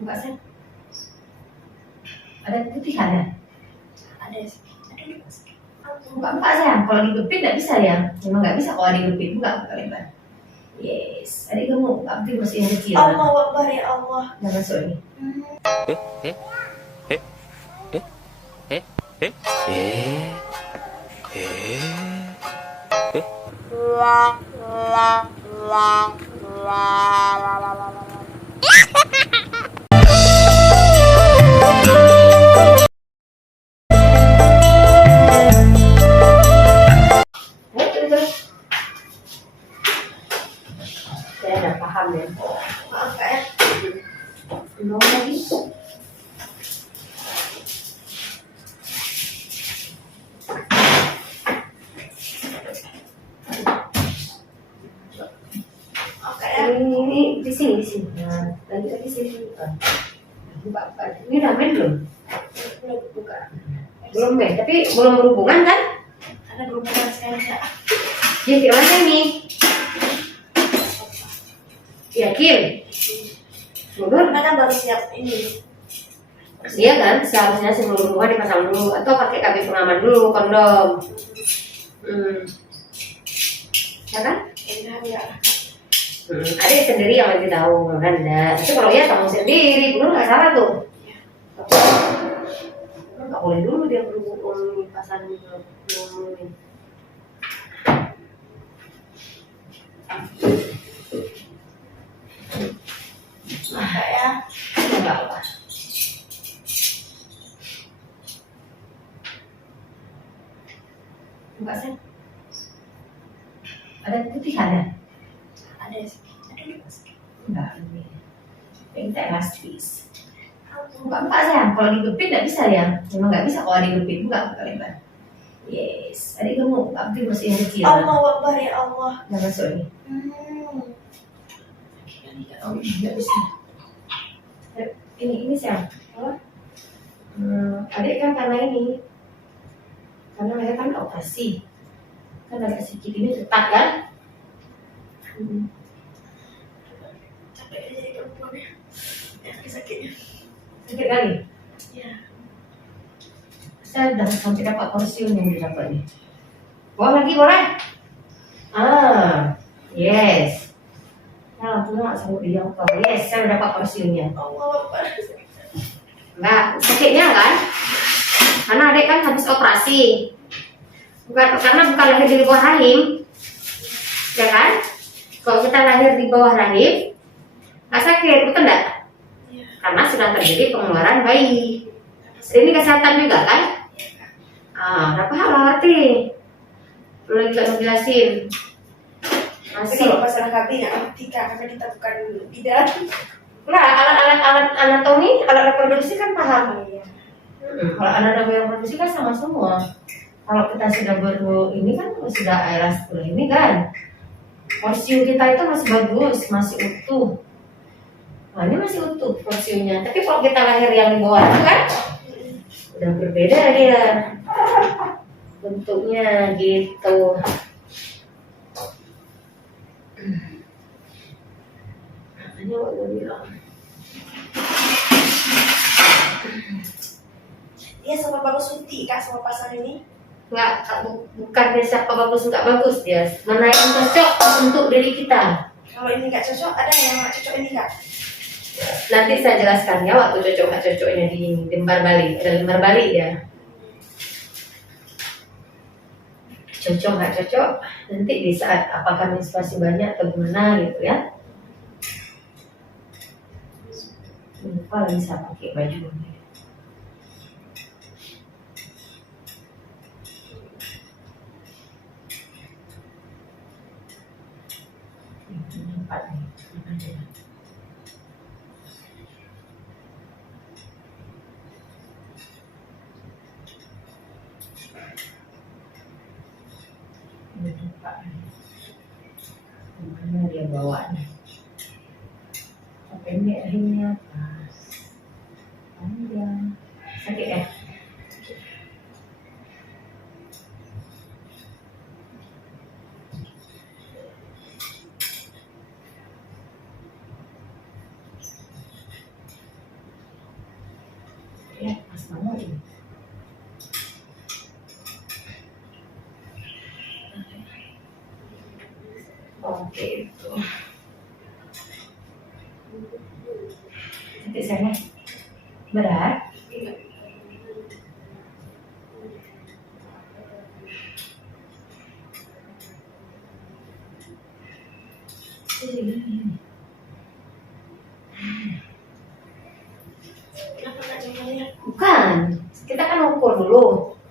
Buka sen. Ada putih ada? Ada sih. Buka sayang. Kalau digepit nggak bisa ya. Memang nggak bisa kalau digepit. Buka lebar. Yes. Adik kamu buka putih masih yang kecil. Allahu Akbar ya Allah. Udah masuk ini. Saya udah paham ya. Maaf Kak ya. Belum lagi. Maaf Kak ya. Ini di sini. Nah, lagi sini. Buka. Ini ramen belum? Belum buka. Belum deh, tapi belum berhubungan kan? Ada berhubungan sekali Kak. Jadi mana nih? Yakin? Mundur? Karena kan baru siap ini. Iya kan? Seharusnya sebelum berhubungan dipasang dulu atau pakai KB pengaman dulu, kondom. Ya kan? Enggak ya. Ada sendiri yang lebih tahu, kan? Tapi kalau ya kamu sendiri, bener nggak salah tuh. Nggak boleh dulu dia berhubungan pasang dulu. Kak ya. Enggak apa. Buka sen. Ada putih ada? Ada sih. Enggak ini. Yang elastis. Buka sayang. Kalau digepit nggak bisa ya. Memang nggak bisa kalau digepit. Buka lebar. Yes. Adik kamu buka putih masih yang kecil. Allahu Akbar ya Allah. Udah masuk ini. Oh, nggak bisa. Ini sayang. Apa? Adik kan karena ini. Karena mereka kan operasi. Kan agak sedikit ini ketat kan? Capek aja jadi perempuan ya. Sakitnya. Sakit kali? Iya. Saya udah sampai dapat porsiun yang didapat nih. Bawa lagi boleh? Yes. Nah, langsung nggak sanggup dijangkau. Yes, saya udah dapat porsiunnya. Allahu Akbar. Enggak, sakitnya kan? Karena adik kan habis operasi. Karena bukan lahir di bawah rahim. Ya kan? Kalau kita lahir di bawah rahim, nggak sakit, betul enggak? Iya. Karena sudah terjadi pengeluaran bayi. Ini kesehatan juga kan? Berapa hal ngerti? Lu lagi gak ngejelasin. Tapi Masih. kalau masalah KB nggak ngerti Kak, karena kita bukan bidan. Enggak, alat anatomi, alat reproduksi kan paham. Iya. Kalau alat reproduksi kan sama semua. Kalau kita sudah ini kan sudah eras ini kan. Porsium kita itu masih bagus, masih utuh. Nah, ini masih utuh porsiumnya. Tapi kalau kita lahir yang di bawah itu kan udah berbeda dia bentuknya gitu. Makanya waktu bilang Dia sama bagus Suti Kak sama pasal ini. nggak, bukan dia siapa bagus nggak bagus, dia mana yang cocok untuk diri kita. Kalau ini nggak cocok, ada yang nggak cocok ini Kak? Nanti saya jelaskan ya waktu cocok nggak cocoknya di lembar balik, ada lembar balik ya. Cocok nggak cocok nanti di saat apakah menstruasi banyak atau gimana gitu ya. Lupa lagi saya pakai baju ini. Empat nih. Mana dia bawa nih? Pendek akhirnya pas. Panjang. Sakit ya? Ya, pas banget ini. Oke itu. Titik sana berat. Kenapa nggak jempolnya? Bukan, kita kan ukur dulu.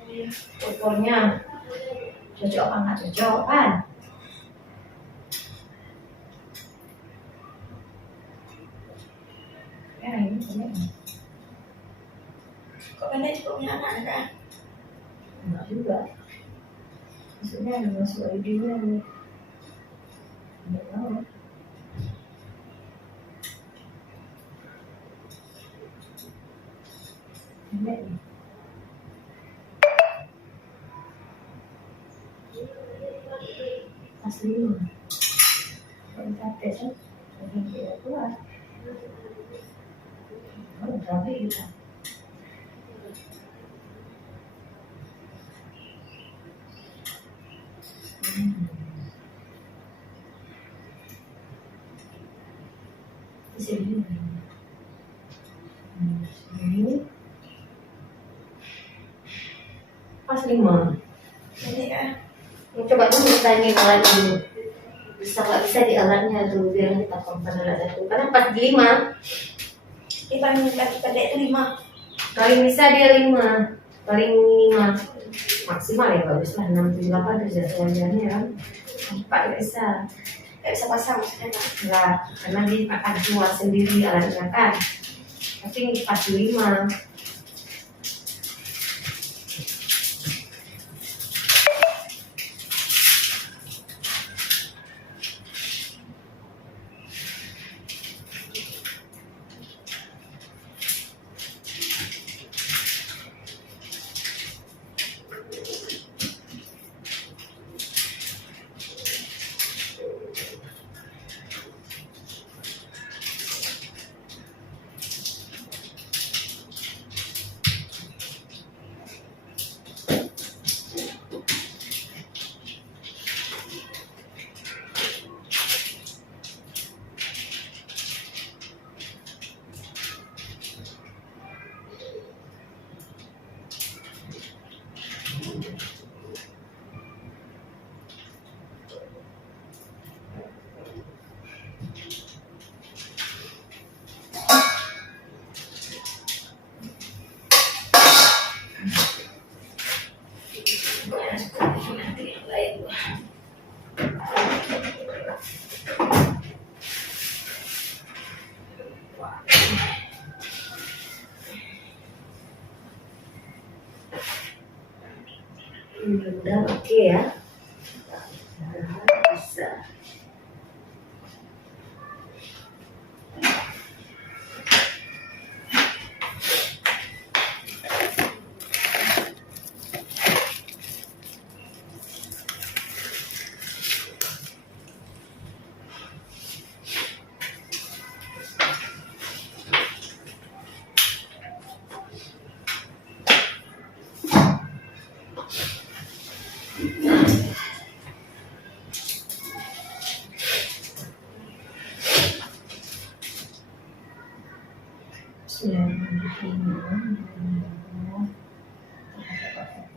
Iya. Ukurnya cocok apa nggak cocok kan? Ya ini pendek. Kok pendek juga punya anak kan? Enggak juga. Maksudnya ada masuk ID-nya nih. Enggak tahu. Pendek nih. Asli. Kalau kita tes kan, ini tidak keluar. Oh, berapa kita? Di sini. Sini. Pas 5. Pendek ya. Coba dulu kita ini alat dulu. Bisa nggak bisa di alatnya dulu biar kita compare alatnya tuh. Karena pas di 5 Ini paling lagi pendek itu 5. paling bisa dia 5 paling minimal maksimal ya bagus lah 6 7 8 itu sudah wajarnya kan 4 bisa Nggak bisa pasang maksudnya kan? enggak karena dia akan keluar sendiri alatnya kan tapi pas 5 mudah-mudahan oke ya bisa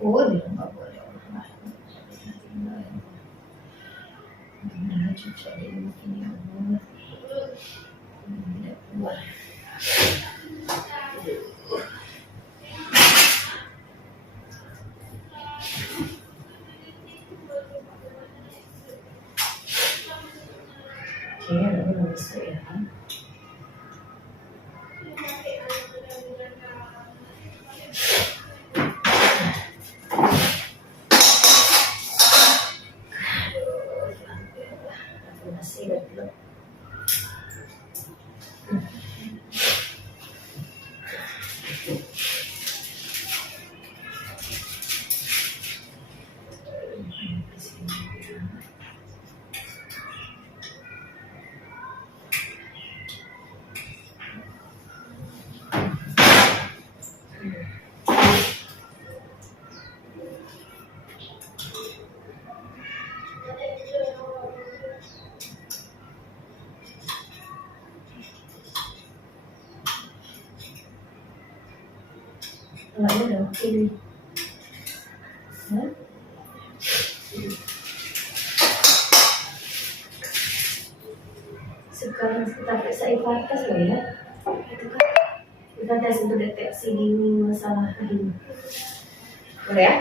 oh dia nggak boleh orang lain cuci ini mungkin ya Allah tidak keluar oke ini masuk ya masih belum Enggak udah ini. Hah? Sekarang kita periksa IVATES loh ya. Itu kan IVATES untuk deteksi dini masalah rahim. Boleh ya?